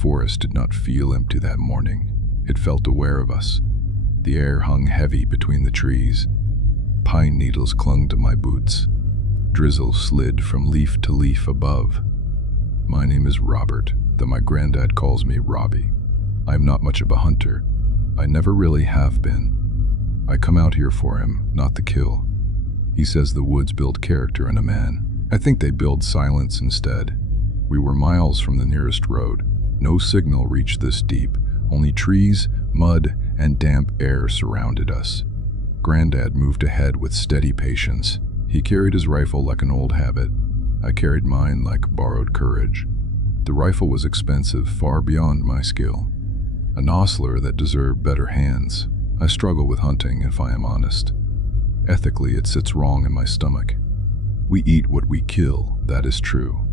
forest did not feel empty that morning. It felt aware of us. The air hung heavy between the trees. Pine needles clung to my boots. Drizzle slid from leaf to leaf above. My name is Robert, though my granddad calls me Robbie. I am not much of a hunter. I never really have been. I come out here for him, not the kill. He says the woods build character in a man. I think they build silence instead. We were miles from the nearest road. No signal reached this deep. Only trees, mud, and damp air surrounded us. Granddad moved ahead with steady patience. He carried his rifle like an old habit. I carried mine like borrowed courage. The rifle was expensive, far beyond my skill. An ostler that deserved better hands. I struggle with hunting, if I am honest. Ethically, it sits wrong in my stomach. We eat what we kill, that is true.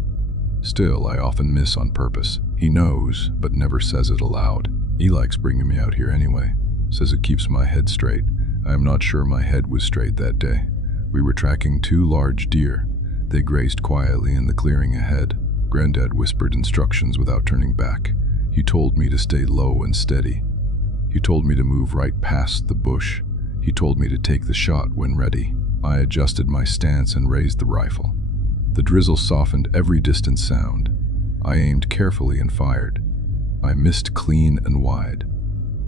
Still, I often miss on purpose. He knows, but never says it aloud. He likes bringing me out here anyway. Says it keeps my head straight. I am not sure my head was straight that day. We were tracking 2 large deer. They grazed quietly in the clearing ahead. Granddad whispered instructions without turning back. He told me to stay low and steady. He told me to move right past the bush. He told me to take the shot when ready. I adjusted my stance and raised the rifle. The drizzle softened every distant sound. I aimed carefully and fired. I missed clean and wide.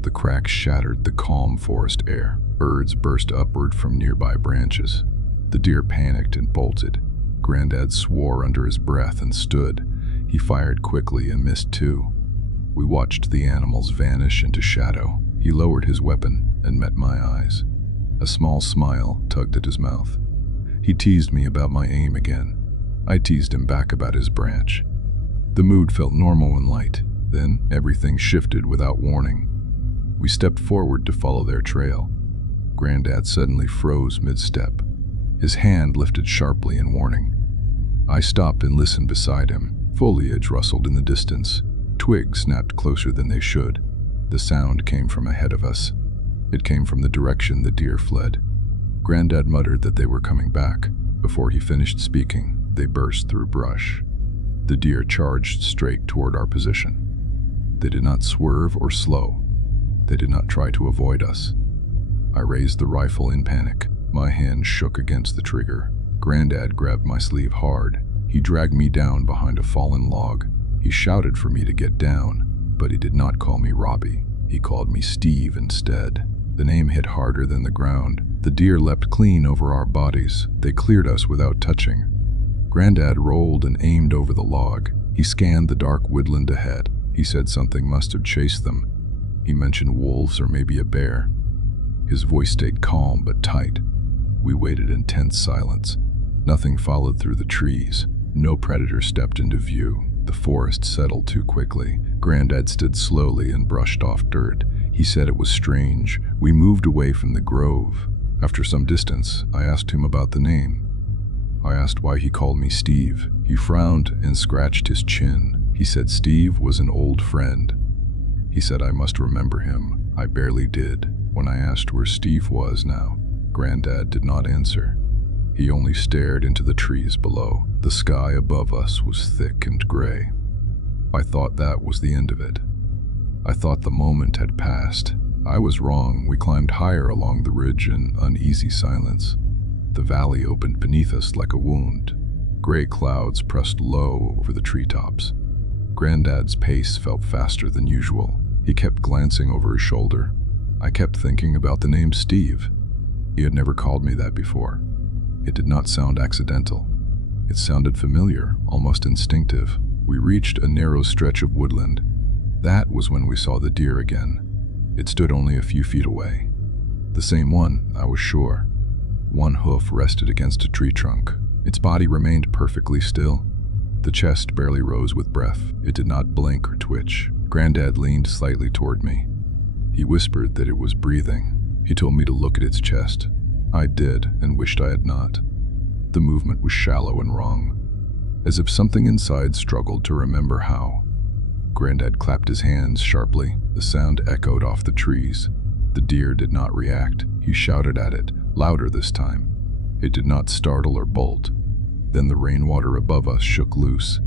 The crack shattered the calm forest air. Birds burst upward from nearby branches. The deer panicked and bolted. Granddad swore under his breath and stood. He fired quickly and missed too. We watched the animals vanish into shadow. He lowered his weapon and met my eyes. A small smile tugged at his mouth. He teased me about my aim again. I teased him back about his branch. The mood felt normal and light. Then everything shifted without warning. We stepped forward to follow their trail. Granddad suddenly froze mid-step. His hand lifted sharply in warning. I stopped and listened beside him. Foliage rustled in the distance. Twigs snapped closer than they should. The sound came from ahead of us. It came from the direction the deer fled. Granddad muttered that they were coming back. Before he finished speaking, they burst through brush. The deer charged straight toward our position. They did not swerve or slow. They did not try to avoid us. I raised the rifle in panic. My hand shook against the trigger. Granddad grabbed my sleeve hard. He dragged me down behind a fallen log. He shouted for me to get down, but he did not call me Robbie. He called me Steve instead. The name hit harder than the ground. The deer leapt clean over our bodies. They cleared us without touching. Granddad rolled and aimed over the log. He scanned the dark woodland ahead. He said something must have chased them. He mentioned wolves or maybe a bear. His voice stayed calm but tight. We waited in tense silence. Nothing followed through the trees. No predator stepped into view. The forest settled too quickly. Granddad stood slowly and brushed off dirt. He said it was strange. We moved away from the grove. After some distance, I asked him about the name. I asked why he called me Steve. He frowned and scratched his chin. He said Steve was an old friend. He said I must remember him. I barely did. When I asked where Steve was now, Granddad did not answer. He only stared into the trees below. The sky above us was thick and gray. I thought that was the end of it. I thought the moment had passed. I was wrong. We climbed higher along the ridge in uneasy silence. The valley opened beneath us like a wound. Gray clouds pressed low over the treetops. Granddad's pace felt faster than usual. He kept glancing over his shoulder. I kept thinking about the name Steve. He had never called me that before. It did not sound accidental. It sounded familiar, almost instinctive. We reached a narrow stretch of woodland. That was when we saw the deer again. It stood only a few feet away. The same one, I was sure. One hoof rested against a tree trunk. Its body remained perfectly still. The chest barely rose with breath. It did not blink or twitch. Granddad leaned slightly toward me. He whispered that it was breathing. He told me to look at its chest. I did, and wished I had not. The movement was shallow and wrong, as if something inside struggled to remember how. Granddad clapped his hands sharply. The sound echoed off the trees. The deer did not react. He shouted at it, louder this time. It did not startle or bolt. Then the rainwater above us shook loose.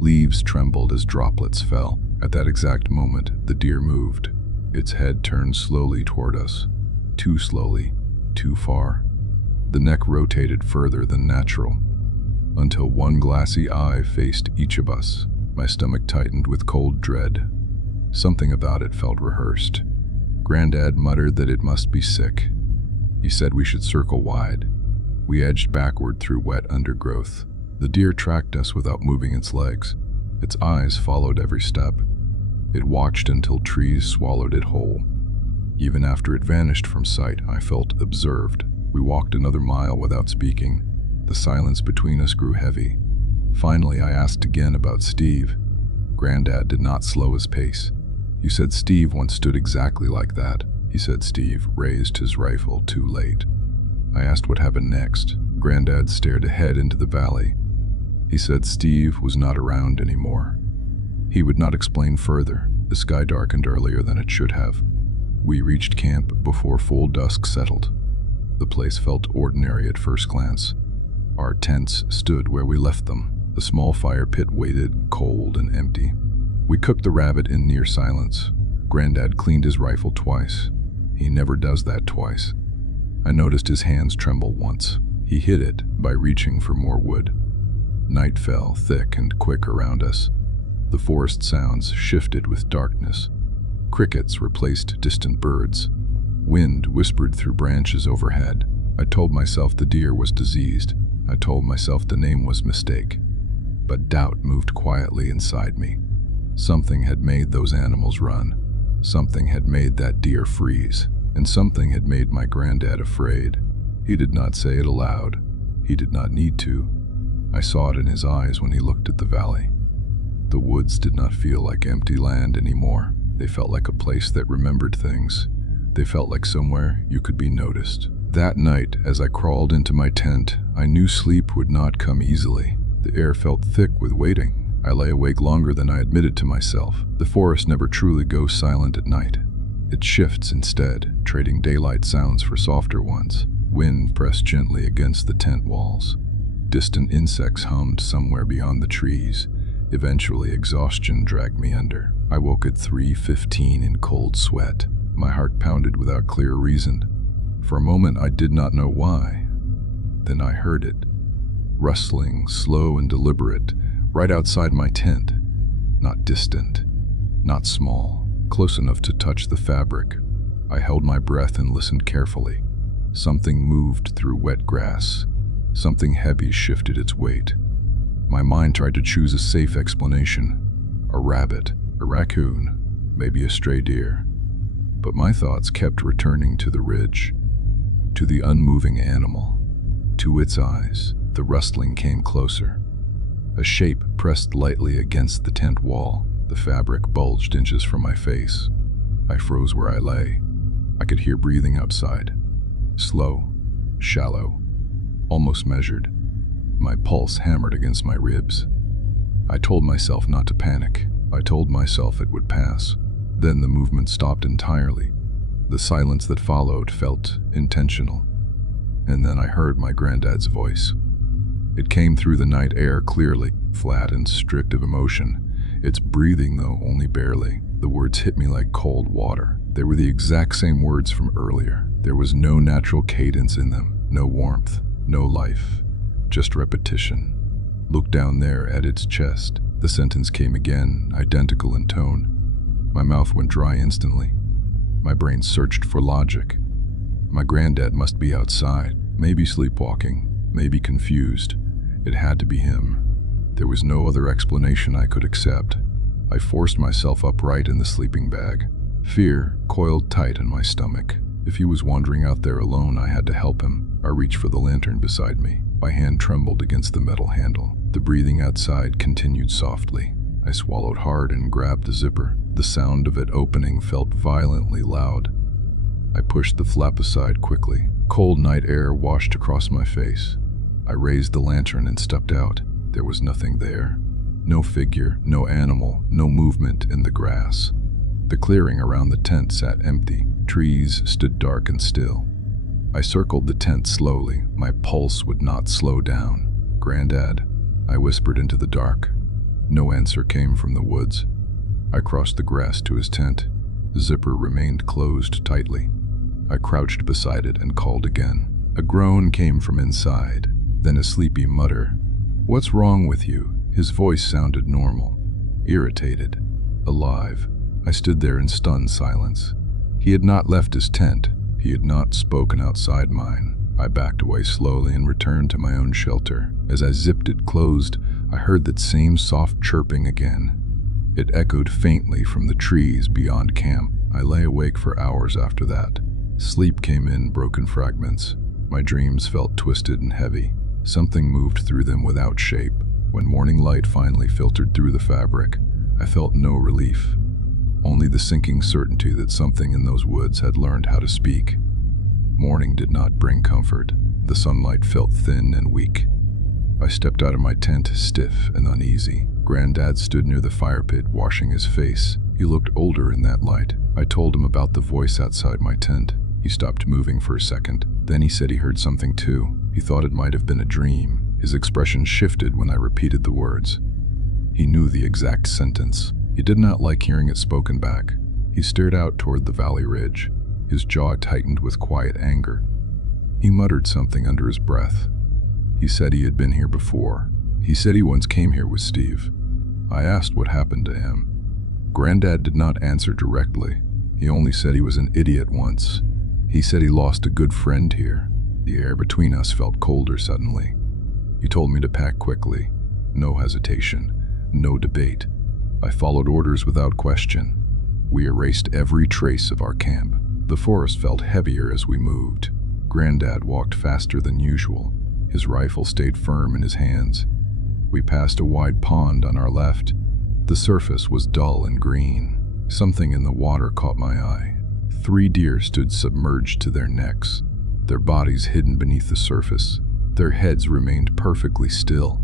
Leaves trembled as droplets fell. At that exact moment, the deer moved. Its head turned slowly toward us. Too slowly, too far. The neck rotated further than natural, until one glassy eye faced each of us. My stomach tightened with cold dread. Something about it felt rehearsed. Granddad muttered that it must be sick. He said we should circle wide. We edged backward through wet undergrowth. The deer tracked us without moving its legs. Its eyes followed every step. It watched until trees swallowed it whole. Even after it vanished from sight, I felt observed. We walked another mile without speaking. The silence between us grew heavy. Finally, I asked again about Steve. Granddad did not slow his pace. "You said Steve once stood exactly like that." He said Steve raised his rifle too late. I asked what happened next. Granddad stared ahead into the valley. He said Steve was not around anymore. He would not explain further. The sky darkened earlier than it should have. We reached camp before full dusk settled. The place felt ordinary at first glance. Our tents stood where we left them. The small fire pit waited, cold and empty. We cooked the rabbit in near silence. Granddad cleaned his rifle twice. He never does that twice. I noticed his hands tremble once. He hid it by reaching for more wood. Night fell thick and quick around us. The forest sounds shifted with darkness. Crickets replaced distant birds. Wind whispered through branches overhead. I told myself the deer was diseased. I told myself the name was mistake. But doubt moved quietly inside me. Something had made those animals run. Something had made that deer freeze. And something had made my granddad afraid. He did not say it aloud. He did not need to. I saw it in his eyes when he looked at the valley. The woods did not feel like empty land anymore. They felt like a place that remembered things. They felt like somewhere you could be noticed. That night, as I crawled into my tent, I knew sleep would not come easily. The air felt thick with waiting. I lay awake longer than I admitted to myself. The forest never truly goes silent at night. It shifts instead, trading daylight sounds for softer ones. Wind pressed gently against the tent walls. Distant insects hummed somewhere beyond the trees. Eventually, exhaustion dragged me under. I woke at 3:15 in cold sweat. My heart pounded without clear reason. For a moment, I did not know why. Then I heard it, rustling, slow and deliberate, right outside my tent. Not distant, not small, close enough to touch the fabric. I held my breath and listened carefully. Something moved through wet grass. Something heavy shifted its weight. My mind tried to choose a safe explanation. A rabbit, a raccoon, maybe a stray deer. But my thoughts kept returning to the ridge, to the unmoving animal, to its eyes. The rustling came closer. A shape pressed lightly against the tent wall. The fabric bulged inches from my face. I froze where I lay. I could hear breathing outside. Slow, shallow, almost measured. My pulse hammered against my ribs. I told myself not to panic. I told myself it would pass. Then the movement stopped entirely. The silence that followed felt intentional. And then I heard my granddad's voice. It came through the night air clearly, flat and strict of emotion. Its breathing, though, only barely. The words hit me like cold water. They were the exact same words from earlier. There was no natural cadence in them, no warmth, no life, just repetition. Look down there at its chest. The sentence came again, identical in tone. My mouth went dry instantly. My brain searched for logic. My granddad must be outside, maybe sleepwalking, maybe confused. It had to be him. There was no other explanation I could accept. I forced myself upright in the sleeping bag. Fear coiled tight in my stomach. If he was wandering out there alone, I had to help him. I reached for the lantern beside me. My hand trembled against the metal handle. The breathing outside continued softly. I swallowed hard and grabbed the zipper. The sound of it opening felt violently loud. I pushed the flap aside quickly. Cold night air washed across my face. I raised the lantern and stepped out. There was nothing there. No figure, no animal, no movement in the grass. The clearing around the tent sat empty. Trees stood dark and still. I circled the tent slowly. My pulse would not slow down. "Granddad," I whispered into the dark. No answer came from the woods. I crossed the grass to his tent. The zipper remained closed tightly. I crouched beside it and called again. A groan came from inside, then a sleepy mutter. "What's wrong with you?" His voice sounded normal, irritated, alive. I stood there in stunned silence. He had not left his tent. He had not spoken outside mine. I backed away slowly and returned to my own shelter. As I zipped it closed, I heard that same soft chirping again. It echoed faintly from the trees beyond camp. I lay awake for hours after that. Sleep came in broken fragments. My dreams felt twisted and heavy. Something moved through them without shape. When morning light finally filtered through the fabric, I felt no relief. Only the sinking certainty that something in those woods had learned how to speak. Morning did not bring comfort. The sunlight felt thin and weak. I stepped out of my tent, stiff and uneasy. Granddad stood near the fire pit, washing his face. He looked older in that light. I told him about the voice outside my tent. He stopped moving for a second. Then he said he heard something too. He thought it might have been a dream. His expression shifted when I repeated the words. He knew the exact sentence. He did not like hearing it spoken back. He stared out toward the valley ridge. His jaw tightened with quiet anger. He muttered something under his breath. He said he had been here before. He said he once came here with Steve. I asked what happened to him. Granddad did not answer directly. He only said he was an idiot once. He said he lost a good friend here. The air between us felt colder suddenly. He told me to pack quickly. No hesitation. No debate. I followed orders without question. We erased every trace of our camp. The forest felt heavier as we moved. Granddad walked faster than usual. His rifle stayed firm in his hands. We passed a wide pond on our left. The surface was dull and green. Something in the water caught my eye. 3 deer stood submerged to their necks, their bodies hidden beneath the surface. Their heads remained perfectly still.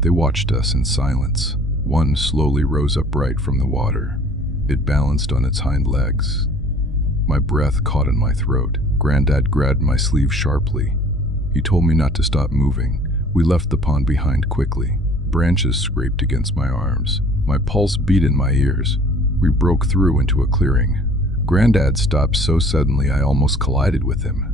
They watched us in silence. One slowly rose upright from the water. It balanced on its hind legs. My breath caught in my throat. Granddad grabbed my sleeve sharply. He told me not to stop moving. We left the pond behind quickly. Branches scraped against my arms. My pulse beat in my ears. We broke through into a clearing. Granddad stopped so suddenly I almost collided with him.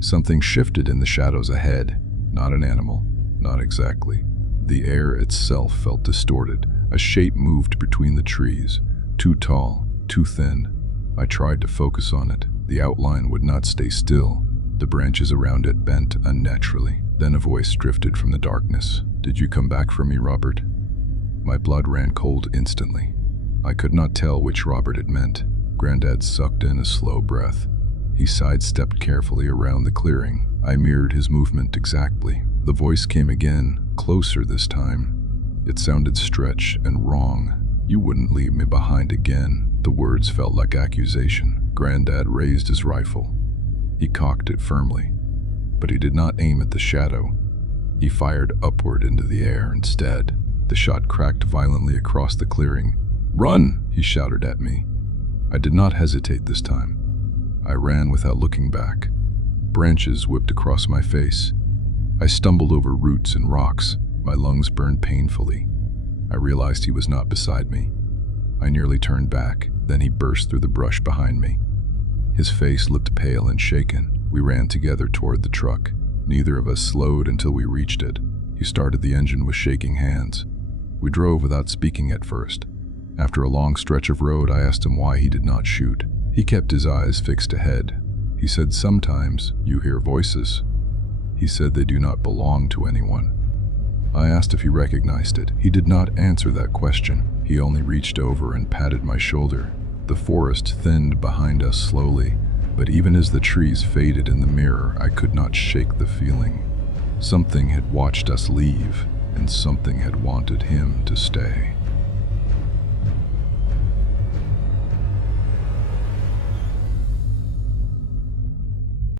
Something shifted in the shadows ahead. Not an animal. Not exactly. The air itself felt distorted. A shape moved between the trees. Too tall, too thin. I tried to focus on it. The outline would not stay still. The branches around it bent unnaturally. Then a voice drifted from the darkness. "Did you come back for me, Robert?" My blood ran cold instantly. I could not tell which Robert it meant. Granddad sucked in a slow breath. He sidestepped carefully around the clearing. I mirrored his movement exactly. The voice came again, closer this time. It sounded stretched and wrong. "You wouldn't leave me behind again." The words felt like accusation. Granddad raised his rifle. He cocked it firmly, but he did not aim at the shadow. He fired upward into the air instead. The shot cracked violently across the clearing. "Run!" he shouted at me. I did not hesitate this time. I ran without looking back. Branches whipped across my face. I stumbled over roots and rocks. My lungs burned painfully. I realized he was not beside me. I nearly turned back. Then he burst through the brush behind me. His face looked pale and shaken. We ran together toward the truck. Neither of us slowed until we reached it. He started the engine with shaking hands. We drove without speaking at first. After a long stretch of road, I asked him why he did not shoot. He kept his eyes fixed ahead. He said, "Sometimes you hear voices." He said they do not belong to anyone. I asked if he recognized it. He did not answer that question. He only reached over and patted my shoulder. The forest thinned behind us slowly, but even as the trees faded in the mirror, I could not shake the feeling. Something had watched us leave, and something had wanted him to stay.